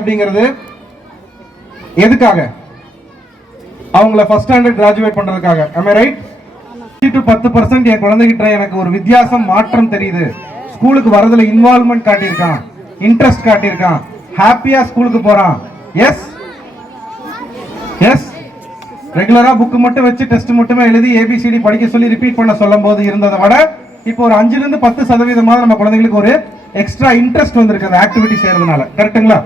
அப்படிங்கிறது எதுக்காக? அவங்கள ஃபர்ஸ்ட் ஸ்டாண்டர்ட் கிராஜுவேட் பண்றதுக்காக. am I right? 10% என் குழந்தைகிட்ட எனக்கு ஒரு வித்தியாசம் மாற்றம் தெரியுது, ஸ்கூலுக்கு வரதுல இன்வால்வ்மெண்ட் காட்டியிருக்கான், இன்ட்ரெஸ்ட் காட்டியிருக்கான், ஹாப்பியா ஸ்கூலுக்கு போறான். எஸ் எஸ் ரெகுலரா புக் மட்டும் வச்சு டெஸ்ட் மட்டுமே எழுதி ஏபிசிடி படிக்க சொல்லி ரிப்பீட் பண்ண சொல்லும் போது இருந்ததை விட இப்போ ஒரு 5-10% நம்ம குழந்தைங்களுக்கு ஒரு எக்ஸ்ட்ரா இன்ட்ரெஸ்ட் வந்திருக்கு அந்த ஆக்டிவிட்டி செய்யறதுனால. கரெக்ட்டுங்களா?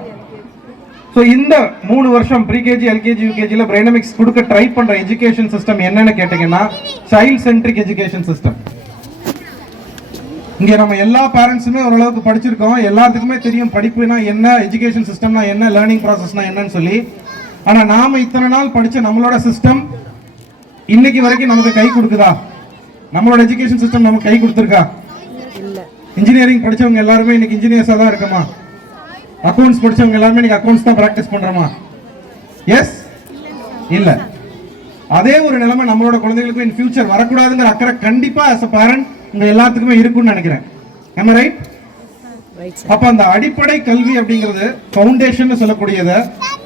ஸோ இந்த 3 வருஷம் ப்ரீகேஜி எல்கேஜி யூகேஜியில் பிரைனமிக்ஸ் கொடுக்க ட்ரை பண்ற எஜுகேஷன் சிஸ்டம் என்னன்னு கேட்டீங்கன்னா சைல்ட் சென்ட்ரிக் எஜுகேஷன் சிஸ்டம். இங்க நம்ம எல்லா பேரண்ட்ஸுமே ஓரளவுக்கு படிச்சிருக்கோம், எல்லாத்துக்குமே தெரியும் படிப்புனா என்ன, எஜுகேஷன் சிஸ்டம்னா என்ன, லேர்னிங் ப்ராசஸ்னா என்னன்னு சொல்லி. ஆனா நாம இத்தனை நாள் படிச்ச நம்மளோட சிஸ்டம் இன்னைக்கு வரைக்கும் நமக்கு கை கொடுக்குதா? நம்மளோட எஜுகேஷன் சிஸ்டம் நமக்கு கை கொடுத்துருக்கா? இன்ஜினியரிங் படிச்சவங்க எல்லாருமே இன்னைக்கு இன்ஜினியர்ஸா தான் இருக்கமா? அக்கவுண்ட்ஸ் படிச்சவங்க எல்லாருமே இன்னைக்கு அக்கவுண்ட்ஸ் தான் பிராக்டிஸ் பண்றோமா? எஸ் இல்ல. அதே ஒரு நிலைமை நம்மளோட குழந்தைகளுக்கு இன் ஃபியூச்சர் வரக்கூடாதுங்கிற அக்கறை கண்டிப்பா as a parent உங்க எல்லாத்துக்குமே இருக்கும்னு நினைக்கிறேன். am I right? அப்ப அந்த அடிப்படை கல்வி அப்படிங்கிறது ஃபவுண்டேஷன் சொல்லக்கூடியதை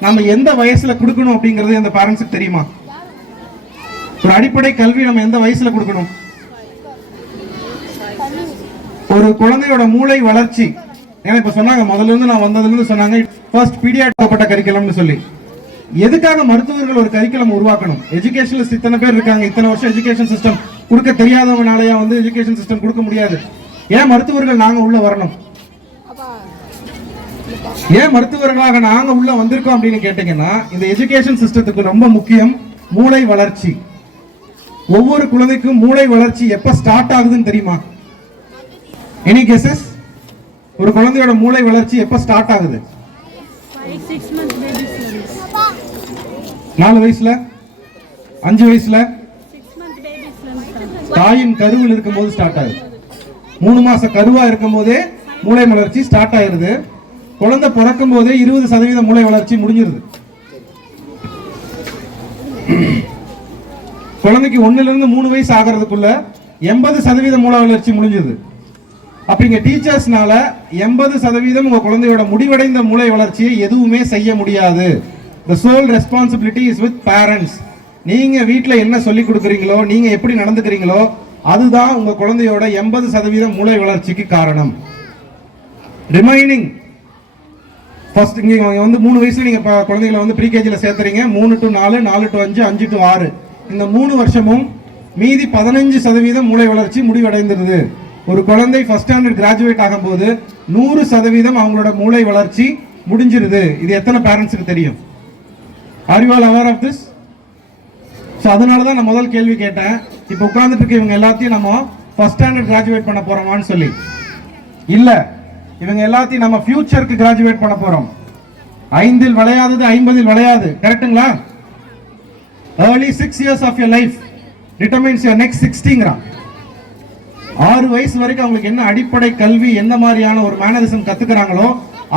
நம்ம எந்த வயசுல கொடுக்கணும் அப்படிங்கிறது அந்த பேரண்ட்ஸுக்கு தெரியுமா? ஒரு அடிப்படை கல்வி நம்ம எந்த வயசுல கொடுக்கணும்? ஒரு குழந்தையோட மூளை வளர்ச்சி, ஏன்னா இப்ப சொன்னாங்க முதல்ல இருந்து நான் வந்ததுல இருந்து சொன்னாங்க ஃபர்ஸ்ட் பீடியாட்ரிக் கரிக்குலம்னு சொல்லி. எதுக்காக மருத்துவர்கள் ஒரு கரிக்குலம் உருவாக்கணும்? எஜுகேஷனிஸ்ட் இத்தனை பேர் இருக்காங்க, இத்தனை வருஷம் எஜுகேஷன் சிஸ்டம் கொடுக்க தெரியாதவங்கனாலயா எஜுகேஷன் சிஸ்டம் கொடுக்க முடியாது? ஏன் மருத்துவர்கள் நாங்க உள்ள வரணும்? ஏன் மருத்துவர்களாக நாங்க உள்ள வந்திருக்கோம் அப்படின்னு கேட்டீங்கன்னா இந்த எஜுகேஷன் சிஸ்டத்துக்கு ரொம்ப முக்கியம் மூளை வளர்ச்சி. ஒவ்வொரு குழந்தைக்கும் மூளை வளர்ச்சி எப்ப ஸ்டார்ட் ஆகுதுன்னு தெரியுமா? Any guesses? ஒரு குழந்தையோட மூளை வளர்ச்சி எப்ப ஸ்டார்ட் ஆகுது? 4 வயசுல, 5 வயசுல, தாயின் கருவில் இருக்கும் போது ஸ்டார்ட் ஆகுது. 3 மாச கருவா இருக்கும் போதே மூளை வளர்ச்சி ஸ்டார்ட் ஆயிருது. குழந்தை பிறக்கும் போதே 20% மூளை வளர்ச்சி முடிஞ்சிருது. குழந்தைக்கு 1-3 வயசு ஆகிறதுக்குள்ள 80% மூளை வளர்ச்சி முடிஞ்சது. அப்படிங்க டீச்சர்ஸ்னால 80% உங்க குழந்தையோட முடிவடைந்த மூளை வளர்ச்சியை எதுவுமே செய்ய முடியாது. the sole responsibility is with parents. நீங்க வீட்ல என்ன சொல்லி கொடுக்குறீங்களோ, நீங்க எப்படி நடந்துக்கிறீங்களோ அதுதான் உங்க குழந்தையோட 80% மூளை வளர்ச்சிக்கு காரணம். ரிமைனிங் ஃபர்ஸ்ட் இங்க 3 வயசுல நீங்க குழந்தைகளை ப்ரீகேஜில சேர்த்துறீங்க. 3 to 4, 4 to 5, 5 to 6 இந்த 3 வருஷமும் மீதி 15% மூளை வளர்ச்சி முடிவடைந்திருது. ஒரு குழந்தை ஃபர்ஸ்ட் ஸ்டாண்டர்ட் கிராஜுவேட் ஆகும்போது 100% அவங்களோட மூளை வளர்ச்சி முடிஞ்சிருது. இது எத்தனை பேரண்ட்ஸுக்கு தெரியும்? Are you all aware of this? So அதனால தான் நான் முதல் கேள்வி கேட்டேன், இப்போ உட்கார்ந்துட்டு இருக்க இவங்க எல்லாத்தையும் நம்ம ஃபர்ஸ்ட் ஸ்டாண்டர்ட் கிராஜுவேட் பண்ண போறோமான்னு சொல்லி. இல்ல, இவங்க எல்லாத்தையும் நம்ம ஃபியூச்சருக்கு கிராஜுவேட் பண்ண போறோம். 5 விளையாதது 50 விளையாது. கரெக்ட்டுங்களா? early 6 years of your life determines your next 60ங்கிறான். 6 வயசு வரைக்கும் அவங்களுக்கு என்ன அடிப்படை கல்வி, என்ன மாதிரியான ஒரு மேனரிசம் கத்துக்கிறாங்களோ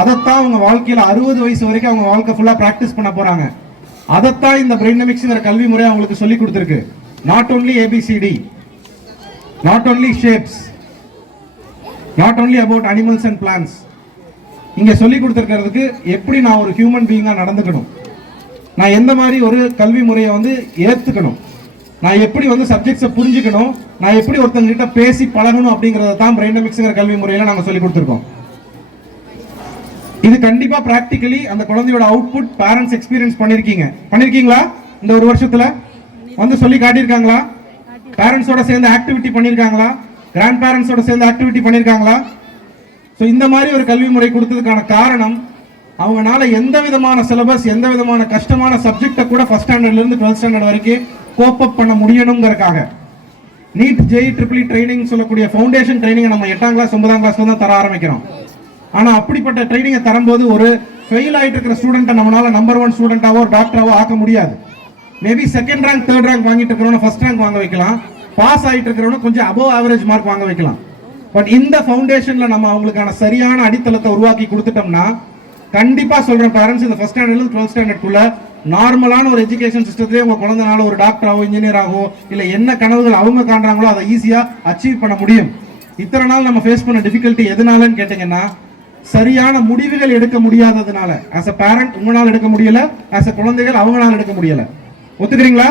அதைத்தான் அவங்க வாழ்க்கையில 60 வயசு வரைக்கும் அவங்க வாழ்க்கை ஃபுல்லா பிராக்டிஸ் பண்ண போறாங்க. அதைத்தான் இந்த பிரைனமிக்ஸ்ங்கிற கல்வி முறை அவங்களுக்கு சொல்லி கொடுத்துருக்கு. Not only ABCD, not only shapes, not only about animals and plants. இங்க சொல்லி கொடுத்துருக்கிறதுக்கு எப்படி நான் ஒரு ஹியூமன் பீயிங்கா நடந்துக்கணும், நான் எந்த மாதிரி ஒரு கல்வி முறையை ஏத்துக்கணும், நான் எப்படி சப்ஜெக்ட்ஸை புரிஞ்சுக்கணும், நான் எப்படி ஒருத்தங்க கிட்ட பேசி பழகணும் அப்படிங்கறத தான் பிரைனமிக்ஸ்ங்கிற கல்வி முறையில நாங்க சொல்லி கொடுத்துருக்கோம். இது கண்டிப்பா பிராக்டிகலி அந்த குழந்தையோட அவுட்புட் பேரண்ட்ஸ் எக்ஸ்பீரியன்ஸ் பண்ணிருக்கீங்களா? இந்த ஒரு வருஷத்துல சொல்லி காட்டியிருக்காங்களா? பேரண்ட்ஸோட சேர்ந்து ஆக்டிவிட்டி பண்ணிருக்காங்களா? கிராண்ட் பேரண்ட்ஸோட சேர்ந்து ஆக்டிவிட்டி பண்ணிருக்காங்களா? ஸோ இந்த மாதிரி ஒரு கல்வி முறை கொடுத்ததுக்கான காரணம் அவங்களால எந்த விதமான சிலபஸ், எந்த விதமான கஷ்டமான சப்ஜெக்டை கூட ஃபர்ஸ்ட் ஸ்டாண்டர்ட்ல இருந்து 12th ஸ்டாண்டர்ட் வரைக்கும் கோப் அப் பண்ண முடியணுங்கிறதுக்காக நீட் JEE ட்ரைனிங் சொல்லக்கூடிய ஃபவுண்டேஷன் ட்ரைனிங்கை நம்ம 8ஆம் கிளாஸ் 9ஆம் கிளாஸ்ல தான் தர ஆரம்பிக்கிறோம். ஆனா அப்படிப்பட்ட ட்ரைனிங்கை தரும்போது ஒரு ஃபெயில் ஆயிட்டு இருக்கிற ஸ்டூடெண்ட்டை நம்மளால நம்பர் 1 ஸ்டூடெண்டாவோ டாக்டராவோ ஆக்க முடியாது. Maybe 2nd rank 3rd rank வாங்கிட்டு இருக்கிறவன ஃபர்ஸ்ட் ரேங்க் வாங்க வைக்கலாம், பாஸ் ஆயிட்டு இருக்கிறவன கொஞ்சம் அபோவ் ஆவரேஜ் மார்க் வாங்க வைக்கலாம். பட் இந்த ஃபவுண்டேஷன்ல நம்ம அவங்களுக்கான சரியான அடித்தளத்தை உருவாக்கி கொடுத்துட்டோம்னா கண்டிப்பா சொல்றேன் பேரண்ட்ஸ், இந்த ஃபர்ஸ்ட் ஸ்டாண்டர்ட்ல இருந்து 12th ஸ்டாண்டர்ட்குள்ள நார்மலான ஒரு எஜுகேஷன் சிஸ்டத்திலே உங்க குழந்தைனால ஒரு டாக்டராவோ இன்ஜினியராகவோ இல்ல என்ன கனவுகள் அவங்க காண்றாங்களோ அதை ஈஸியா அச்சீவ் பண்ண முடியும். இத்தனை நாள் நம்ம ஃபேஸ் பண்ண டிஃபிகல்ட்டி எதனாலன்னு கேட்டீங்கன்னா சரியான முடிவுகள் எடுக்க முடியாததுனால, as a parent உங்களால எடுக்க முடியல, as a குழந்தைகள் அவங்களால எடுக்க முடியல. ஒத்துக்கிறீங்களா?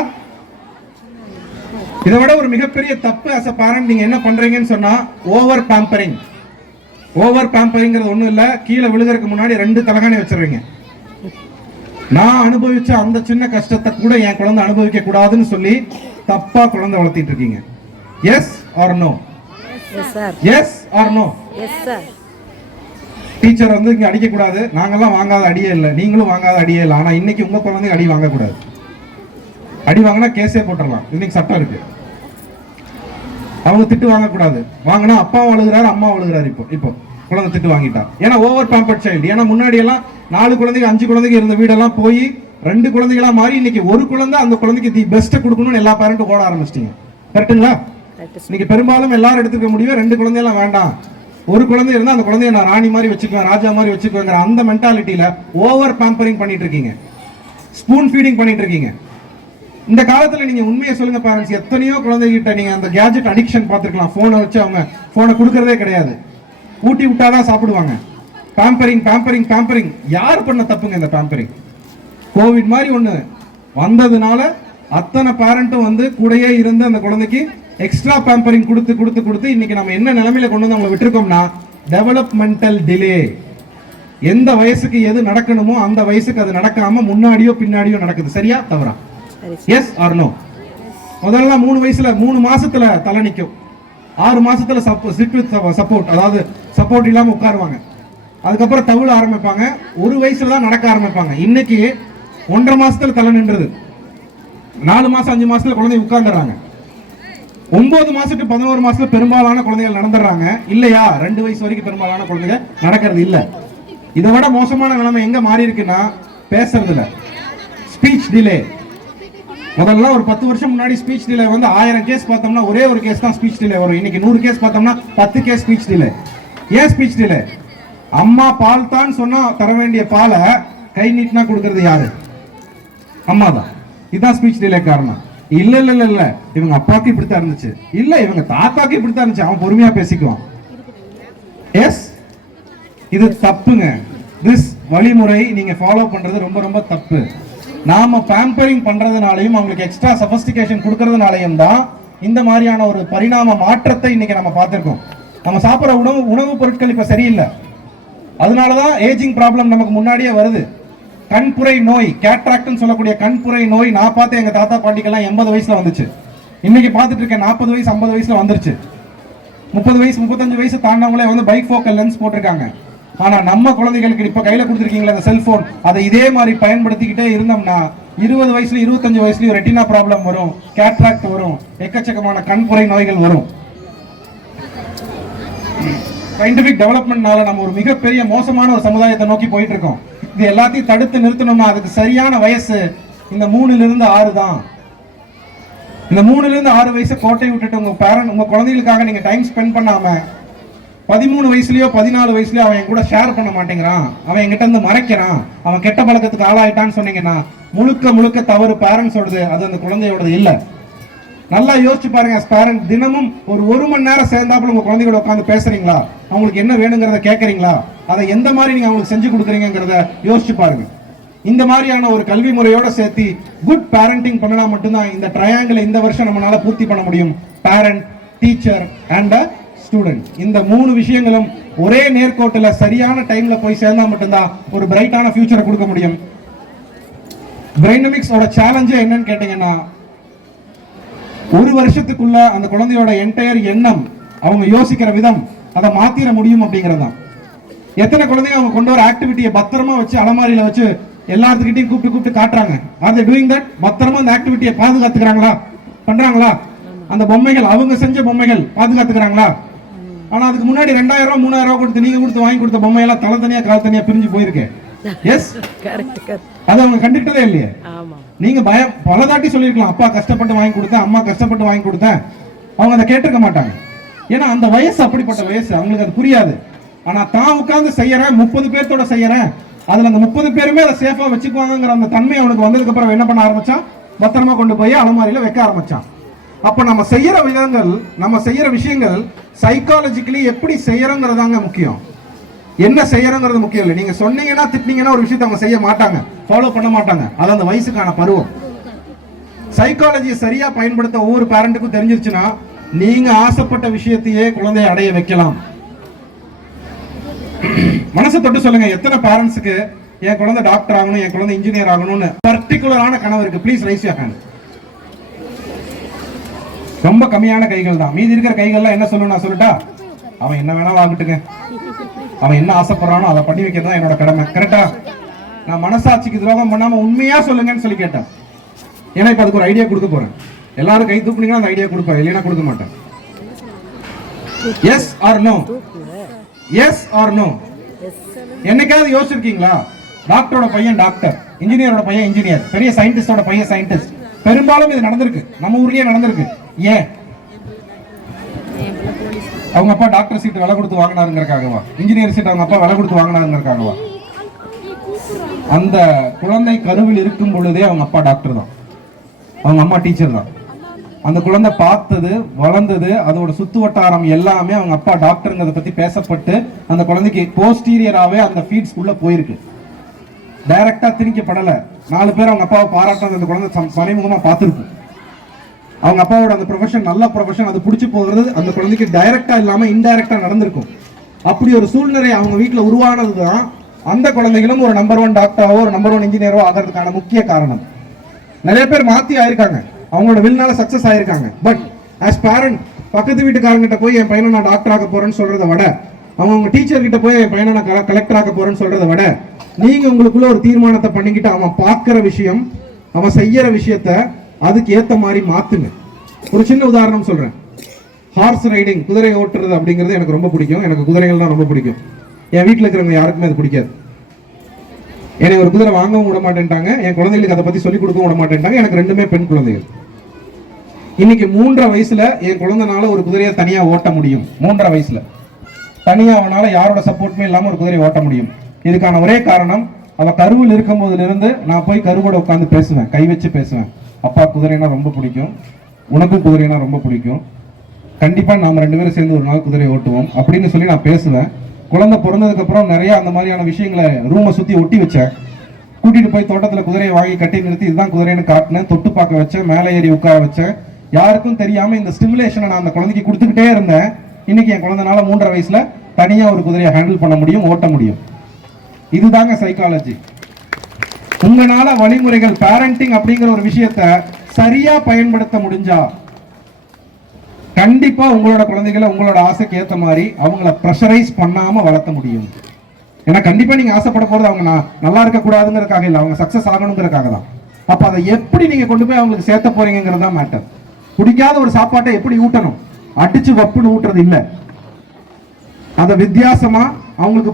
இதை விட ஒரு மிகப்பெரிய தப்பு as a parent நீங்க என்ன பண்றீங்கன்னு சொன்னா ஓவர் பேம்பரிங். ஓவர் பேம்பரிங்கிறது ஒண்ணும் இல்ல, கீழே விழுகிறதுக்கு முன்னாடி 2 தலகாணி வச்சிருவீங்க. நான் அனுபவிச்ச அந்த சின்ன கஷ்டத்தை கூட என் குழந்தை அனுபவிக்க கூடாதுன்னு சொல்லி தப்பா குழந்தை வளர்த்திட்டு இருக்கீங்க. Yes or no? Yes or no? Teacher வந்து இங்க அடிக்க கூடாது, நாங்கெல்லாம் வாங்காத அடியே இல்லை, நீங்களும் வாங்காத அடியே இல்லை. ஆனா இன்னைக்கு உங்க குழந்தை அடி வாங்கக்கூடாது. அடி வாங்கினா கேஸே போட்டுடலாம், இன்னைக்கு சட்டம் இருக்கு. அவங்க திட்டு வாங்கக்கூடாது, வாங்கினா அப்பாவும் அழுகிறாரு அம்மாவும் அழுகிறாரு. இப்போ குழந்தை திட்டு வாங்கிட்டா, ஏன்னா ஓவர் பேம்பர்ட் சைல்டு. ஏன்னா முன்னாடி எல்லாம் 4 குழந்தைங்க 5 குழந்தைங்க இருந்த வீடெல்லாம் போய் 2 குழந்தைகளா மாறி இன்னைக்கு ஒரு குழந்தை அந்த குழந்தைக்கு தி பெஸ்ட் கொடுக்கணும்னு எல்லா பேரண்ட்டும் ஓட ஆரம்பிச்சிட்டீங்க. கரெக்டுங்களா? இன்னைக்கு பெரும்பாலும் எல்லாரும் எடுத்துக்க முடியும், 2 குழந்தையெல்லாம் வேண்டாம், ஒரு குழந்தை இருந்தா அந்த குழந்தைய நான் ராணி மாதிரி வச்சுக்குவேன், ராஜா மாதிரி வச்சுக்குவேங்கிற அந்த மென்டாலிட்டியில ஓவர் பேம்பரிங் பண்ணிட்டு இருக்கீங்க, ஸ்பூன் ஃபீடிங் பண்ணிட்டு இருக்கீங்க. இந்த காலத்துல நீங்க உண்மையை சொல்லுங்க பேரண்ட்ஸ், எத்தனையோ குழந்தைகிட்ட நீங்க அந்த கேஜெட் அடிக்ஷன் பார்த்துருக்கலாம். போனை வச்சு அவங்க போனை கொடுக்கறதே கிடையாது, ஊட்டி விட்டாதான் சாப்பிடுவாங்க. Pampering pampering pampering. யார் பண்ண தப்புங்க இந்த பேம்பரிங்? கோவிட் மாதிரி ஒண்ணு வந்ததுனால அத்தனை பேரண்ட்டும் வந்து கூடயே இருந்து அந்த குழந்தைக்கு எக்ஸ்ட்ரா பேம்பரிங் கொடுத்து கொடுத்து கொடுத்து இன்னைக்கு நம்ம என்ன நிலைமையில கொண்டு வந்து அவங்களை விட்டுருக்கோம்னா டெவலப்மெண்டல் டிலே. எந்த வயசுக்கு எது நடக்கணுமோ அந்த வயசுக்கு அது நடக்காம முன்னாடியோ பின்னாடியோ நடக்குது. சரியா தவறா? Yes or no? முதல்ல 3 வயசுல 3 மாசத்துல தலை நிற்கும், 6 மாசத்துல சிட் வித் சப்போர்ட், அதாவது சப்போர்ட் இல்லாம உட்காருவாங்க. அதுக்கப்புறம் தவிழ ஆரம்பிப்பாங்க, 1 வயசுல தான் நடக்க ஆரம்பிப்பாங்க. இன்னைக்கு 1.5 மாசத்துல தலை நின்றுது, 4 மாசம் 5 மாசத்துல குழந்தை உட்கார்ந்துறாங்க. 9 மாசம் to 11 மாசத்துல பெரும்பாலான குழந்தைகள் நடந்துடுறாங்க. இல்லையா? 2 வயசு வரைக்கும் பெரும்பாலான குழந்தைகள் நடக்கிறது இல்ல. இதை விட மோசமான நிலைமை எங்க மாறி இருக்குன்னா பேசுறதுல, ஸ்பீச் டிலே. முதல்ல ஒரு 10 வருஷம் முன்னாடி ஸ்பீச் டிலே வந்து 1000 கேஸ் பார்த்தோம்னா ஒரே ஒரு கேஸ் தான் ஸ்பீச் டிலே வரும். இன்னைக்கு 100 கேஸ் பார்த்தோம்னா 10 கேஸ் ஸ்பீச் டிலே. ஏன் ஸ்பீச் டிலே? அம்மா பால் தான் சொன்னா தர வேண்டிய பாலை கை நீட்டினா கொடுக்கறது யாரு? அம்மா தான். இதுதான் ஸ்பீச் டிலே காரணம். இல்ல இல்ல இல்ல இல்ல இவங்க அப்பாவுக்கு இப்படித்தான் இருந்துச்சு, இல்ல இவங்க தாத்தாக்கு இப்படித்தான் இருந்துச்சு, அவன் பொறுமையா பேசிக்குவான். எஸ், இது தப்புங்க. திஸ் வழிமுறை நீங்க ஃபாலோ பண்றது ரொம்ப ரொம்ப தப்பு. நாம பேம்பரிங் பண்றதுனாலையும் அவங்களுக்கு எக்ஸ்ட்ரா சஃபஸ்டிகேஷன் கொடுக்கறதுனாலையும் தான் இந்த மாதிரியான ஒரு பரிணாம மாற்றத்தை இன்னைக்கு நம்ம பார்த்திருக்கோம். நம்ம சாப்பிட்ற உணவு பொருட்கள் இப்ப சரியில்லை, அதனாலதான் ஏஜிங் ப்ராப்ளம் நமக்கு முன்னாடியே வருது. கண்புரை நோய், கேட்ராக்ட்னு சொல்லக்கூடிய கண்புரை நோய் நான் பார்த்தேன், எங்க தாத்தா பாட்டிக்கெல்லாம் 80 வயசுல வந்துச்சு. இன்னைக்கு பார்த்துட்டு இருக்கேன் 40 வயசு 50 வயசுல வந்துருச்சு. 30 வயசு 35 வயசு தாண்டவங்களே வந்து பைக் ஃபோக்கல் லென்ஸ் போட்டிருக்காங்க. ஆனா நம்ம குழந்தைகளுக்கு இப்ப கையில கொடுத்துருக்கீங்களா அந்த செல்போன், அதை இதே மாதிரி பயன்படுத்திக்கிட்டே இருந்தோம்னா 20 வயசுல 25 வயசுலயும் ரெட்டினா ப்ராப்ளம் வரும், கேட்ராக்ட் வரும், எக்கச்சக்கமான கண்புரை நோய்கள் வரும். சயின்டிபிக் டெவலப்மெண்ட்னால நம்ம ஒரு மிகப்பெரிய மோசமான ஒரு சமுதாயத்தை நோக்கி போயிட்டு இருக்கோம். இது எல்லாத்தையும் தடுத்து நிறுத்தணும்னா அதுக்கு சரியான வயசு இந்த 3லிருந்து 6 தான். இந்த 3லிருந்து 6 வயசு கோட்டை விட்டுட்டு உங்க குழந்தைகளுக்காக நீங்க டைம் ஸ்பெண்ட் பண்ணாம 13 வயசுலயோ 14 வயசுலயோ அவன் கூட ஷேர் பண்ண மாட்டேங்கிறான், அவன் என்கிட்ட இருந்து மறைக்கிறான், அவன் கெட்ட பழக்கத்துக்கு ஆளாயிட்டான்னு சொன்னீங்கன்னா முழுக்க முழுக்க தவறு பேரண்ட்ஸோடது, அது அந்த குழந்தையோடது இல்ல. நல்லா யோசிச்சு பாருங்க. பேரண்ட் தினமும் ஒரு 1 மணி நேரம் சேர்ந்தாப்புல உங்க குழந்தைகளோட உட்காந்து பேசுறீங்களா? அவங்களுக்கு என்ன வேணுங்கிறத கேட்கறீங்களா? அதை எந்த மாதிரி நீங்க அவங்களுக்கு செஞ்சு கொடுக்குறீங்கிறத யோசிச்சு பாருங்க. இந்த மாதிரியான ஒரு கல்வி முறையோட சேர்த்து குட் பேரண்டிங் பண்ணனா மட்டும்தான் இந்த ட்ரையாங்கிள் இந்த வருஷம் நம்மளால பூர்த்தி பண்ண முடியும். பேரண்ட், டீச்சர் அண்ட் ஸ்டூடெண்ட், இந்த 3 விஷயங்களும் ஒரே நேர்கோட்டுல சரியான டைம்ல போய் சேர்ந்தா மட்டும்தான் ஒரு பிரைட்டான ஃபியூச்சரை கொடுக்க முடியும். பிரைனமிக்ஸ் ஓட சேலஞ்சே என்னன்னு கேட்டீங்கன்னா 1 வருஷத்துக்குள்ள அந்த குழந்தையோட என்டையர் எண்ணம், அவங்க யோசிக்கிற விதம், அதை மாத்திர முடியும் அப்படிங்கறதுதான். எத்தனை குழந்தைங்க அவங்க கொண்டு வர ஆக்டிவிட்டியை பத்திரமா வச்சு அலமாரியில வச்சு எல்லாத்துக்கிட்டையும் கூப்பிட்டு காட்டுறாங்க. Are they doing that? பத்திரமா அந்த ஆக்டிவிட்டியை பாதுகாத்துக்கிறாங்களா? பண்றாங்களா? அந்த பொம்மைகள் அவங்க செஞ்ச பொம்மைகள் பாதுகாத்துக்கிறாங்களா? ஆனா அதுக்கு முன்னாடி 2000 ரூபாய் 3000 ரூபாய் கொடுத்து நீங்க கொடுத்து வாங்கி கொடுத்த பொம்மையெல்லாம் தலை தனியா கால் தனியா பிரிஞ்சு போயிருக்கு. எஸ், அது அவங்க கண்டுக்கிட்டதே இல்லையே. நீங்க பல தாட்டி சொல்லிருக்கலாம், அப்பா கஷ்டப்பட்டு வாங்கி கொடுத்தேன், அம்மா கஷ்டப்பட்டு வாங்கி கொடுத்தேன். அவங்க அதை கேட்டிருக்க மாட்டாங்க. ஏன்னா அந்த வயசு அப்படிப்பட்ட வயசு, அவங்களுக்கு அது புரியாது. ஆனா தான் உட்கார்ந்து செய்யறேன், 30 பேர்த்தோட செய்யறேன், அதுல அந்த 30 பேருமே அதை சேஃபா வச்சுக்குவாங்கிற அந்த தன்மை அவனுக்கு வந்ததுக்கு அப்புறம் என்ன பண்ண ஆரம்பிச்சான்? பத்திரமா கொண்டு போய் அலமாரியில வைக்க ஆரம்பிச்சான். அப்ப நம்ம செய்யற விதங்கள், நம்ம செய்யற விஷயங்கள் சைக்காலஜிக்கலி எப்படி செய்யறோங்கிறதாங்க முக்கியம். என்ன செய்யறங்கிறது முக்கியம் இல்லை. நீங்க சொன்னீங்கன்னா திட்டினீங்கன்னா ஒரு விஷயத்தை அவங்க செய்ய மாட்டாங்க, ஃபாலோ பண்ண மாட்டாங்க. அது அந்த வயசுக்கான பருவம். சைக்காலஜியை சரியா பயன்படுத்த ஒவ்வொரு பேரண்ட்டுக்கும் தெரிஞ்சிருச்சுன்னா நீங்க ஆசைப்பட்ட விஷயத்தையே குழந்தையை அடைய வைக்கலாம். மனசை தொட்டு சொல்லுங்க, எத்தனை பேரண்ட்ஸுக்கு என் குழந்தை டாக்டர் ஆகணும், என் குழந்தை இன்ஜினியர் ஆகணும்னு பர்டிகுலரான கனவு இருக்கு? Please raise your hand. ரொம்ப கம்மியான கைகள் தான். மீதி இருக்கிற கைகள்லாம் என்ன சொல்லணும் நான் சொல்லட்டா? அவன் என்ன வேணாலும் ஆகட்டுங்க, அவன் என்ன ஆசைப்படுறானோ அதை பண்ணி வைக்கிறது தான் என்னோட கடமை. கரெக்டா? நான் மனசாட்சிக்கு துரோகம் பண்ணாம உண்மையா சொல்லுங்கன்னு சொல்லி கேட்டேன். ஏன்னா இப்ப அதுக்கு ஒரு ஐடியா கொடுக்க போறேன். எல்லாரும் கை தூக்குனீங்கன்னா அந்த ஐடியா கொடுப்பேன், இல்லைன்னா கொடுக்க மாட்டேன். Yes or no? Yes or no? என்னைக்காவது யோசிச்சிருக்கீங்களா? டாக்டரோட பையன் டாக்டர், இன்ஜினியரோட பையன் இன்ஜினியர், பெரிய சயின்டிஸ்டோட பையன் சயின்டிஸ்ட். பெரும்பாலும் இது நடந்திருக்கு, நம்ம ஊர்லயே நடந்திருக்கு. ஏன்? அவங்க அப்பா டாக்டர் சீட் விலை கொடுத்து வாங்கினாருங்கிறக்காகவா? இன்ஜினியர் சீட் அவங்க அப்பா விலை கொடுத்து வாங்கினாருங்கிறக்காகவா? அந்த குழந்தை கருவில் இருக்கும் பொழுதே அவங்க அப்பா டாக்டர் தான், அவங்க அம்மா டீச்சர் தான். அந்த குழந்தை பார்த்தது வளர்ந்தது அதோட சுத்து வட்டாரம் எல்லாமே அவங்க அப்பா டாக்டருங்கிறத பத்தி பேசப்பட்டு அந்த குழந்தைக்கு போஸ்டீரியராகவே அந்த ஃபீட்ஸ் உள்ள போயிருக்கு. டைரக்டா திணிக்கப்படல. 4 பேர் அவங்க அப்பாவை பாராட்டுறது அந்த குழந்தை மறைமுகமா பார்த்துருக்கும். அவங்க அப்பாவோட அந்த ப்ரொஃபஷன் நல்ல ப்ரொஃபஷன், அது பிடிச்சி போகிறது அந்த குழந்தைக்கு டைரக்டா இல்லாம இன்டைரக்டா நடந்திருக்கும். அப்படி ஒரு சூழ்நிலை அவங்க வீட்டில் உருவானது தான் அந்த குழந்தைகளும் ஒரு நம்பர் 1 டாக்டரோ ஒரு நம்பர் 1 இன்ஜினியரோ ஆகிறதுக்கான முக்கிய காரணம். நிறைய பேர் மாத்தி ஆயிருக்காங்க, அவங்களோட வில்னால சக்சஸ் ஆயிருக்காங்க. பட் ஆஸ் பேரண்ட் பக்கத்து வீட்டுக்காரங்கிட்ட போய் என் பையனை நான் டாக்டர் ஆக போறேன்னு சொல்றதை விட, அவங்க டீச்சர் கிட்ட போய் என் பையனை நான் கலெக்டர் ஆக போறேன்னு சொல்றதை விட, நீங்க உங்களுக்குள்ள ஒரு தீர்மானத்தை பண்ணிக்கிட்டு அவன் பார்க்கிற விஷயம், அவன் செய்யற விஷயத்த அதுக்கு ஏத்த மாதிரி மாத்துங்க. ஒரு சின்ன உதாரணம் சொல்றேன். ஹார்ஸ் ரைடிங், குதிரை ஓட்டுறது அப்படிங்கிறது எனக்கு ரொம்ப பிடிக்கும். எனக்கு குதிரைகள் தான் ரொம்ப பிடிக்கும். என் வீட்டில் இருக்கிறவங்க யாருக்குமே அது பிடிக்காது. என்னை ஒரு குதிரை வாங்கவும் விட மாட்டேன்ட்டாங்க, என் குழந்தைகளுக்கு அதை பத்தி சொல்லிக் கொடுக்கவும் விட மாட்டேன்ட்டாங்க. எனக்கு 2மே பெண் குழந்தைகள். இன்னைக்கு 3.5 வயசுல என் குழந்தைனால ஒரு குதிரையை தனியா ஓட்ட முடியும். 3.5 வயசுல தனியா அவனால யாரோட சப்போர்ட்டுமே இல்லாம ஒரு குதிரையை ஓட்ட முடியும். இதுக்கான ஒரே காரணம், அவ கருவில் இருக்கும் போதுல இருந்து நான் போய் கருவோட உட்காந்து பேசுவேன், கை வச்சு பேசுவேன். அப்பா குதிரைனா ரொம்ப பிடிக்கும், உனக்கும் குதிரைனா ரொம்ப பிடிக்கும், கண்டிப்பா நாம 2 பேரும் சேர்ந்து ஒரு நாள் குதிரை ஓட்டுவோம் அப்படின்னு சொல்லி நான் பேசுவேன். குழந்தை பிறந்ததுக்கு அப்புறம் நிறைய அந்த மாதிரியான விஷயங்களை ரூமை சுத்தி ஒட்டி வச்சேன். கூட்டிட்டு போய் தோட்டத்துல குதிரையை வாங்கி கட்டி நிறுத்தி இதுதான் குதிரைன்னு காட்டினேன், தொட்டு பார்க்க வச்சேன், மேலே ஏறி உட்கார வச்சேன். யாருக்கும் தெரியாம இந்த ஸ்டிமுலேஷனை நான் அந்த குழந்தைக்கு கொடுத்துக்கிட்டே இருந்தேன். இன்னைக்கு என் குழந்தைனால 3.5 வயசுல தனியா ஒரு குதிரையை ஹேண்டில் பண்ண முடியும், ஓட்ட முடியும். இதுதாங்க சைக்காலஜி. உங்களால வழிமுறைகள், பேரண்டிங் அப்படிங்கிற ஒரு விஷயத்தை சரியா பயன்படுத்த முடிஞ்சா கண்டிப்பா உங்களோட குழந்தைகளை உங்களோட ஆசைக்கு ஏத்த மாதிரி அவங்கள ப்ரெஷரைஸ் பண்ணாம வளர்த்த முடியும். ஏன்னா கண்டிப்பா நீங்க ஆசைப்பட போறது அவங்க நல்லா இருக்க கூடாதுங்கிறதுக்காக இல்லை, அவங்க சக்சஸ் ஆகணுங்கிறதுக்காக தான். அப்ப அதை எப்படி நீங்க கொண்டு போய் அவங்களுக்கு சேர்த்த போறீங்கிறது தான் மேட்டர். பிடிக்காத ஒரு சாப்பாட்டை எப்படி ஊட்டணும், அடிச்சு வப்புன்னு ஊட்டுறது இல்லை. அதை வித்தியாசமா அவங்களுக்கு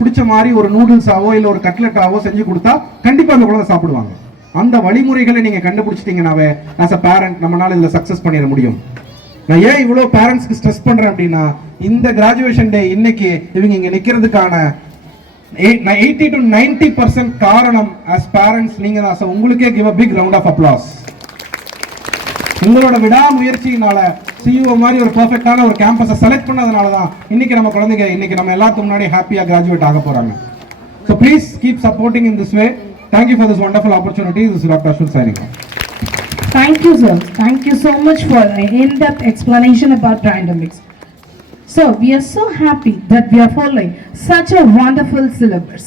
பிடிச்ச மாதிரி ஒரு நூடுல்ஸாவோ இல்ல ஒரு கட்லெட்டாவோ செஞ்சு கொடுத்தா கண்டிப்பா அந்த குழந்தை சாப்பிடுவாங்க. அந்த வழிமுறைகளை நீங்க கண்டுபிடிச்சிட்டீங்கன்னாவே ஆஸ் அ பேரண்ட் நம்மளால இதுல சக்சஸ் பண்ணிட முடியும். நான் ஏன் இவ்வளவு பேரண்ட்ஸ்க்கு ஸ்ட்ரெஸ் பண்றேன் அப்படின்னா, இந்த கிராஜுவேஷன் டே இன்னைக்கு இவங்க இங்க நிக்கிறதுக்கான 80 to 90% காரணம் as parents நீங்க தான். உங்களுக்கே give a big round of applause. உங்களோட விடாமுயற்சியினால சிஇஓ மாதிரி ஒரு பெர்ஃபெக்ட்டான ஒரு கேம்பஸை செலக்ட் பண்ணதுனால தான் இன்னைக்கு நம்ம குழந்தைங்க இன்னைக்கு நம்ம எல்லாத்துக்கும் முன்னாடி ஹாப்பியா கிராஜுவேட் ஆக போறாங்க. So please keep supporting in this way. Thank you for this wonderful opportunity. This is Dr. Ashwin signing off. Thank you, sir. Thank you so much for an in-depth explanation about Dynamics. So we are so happy that we are following such a wonderful syllabus.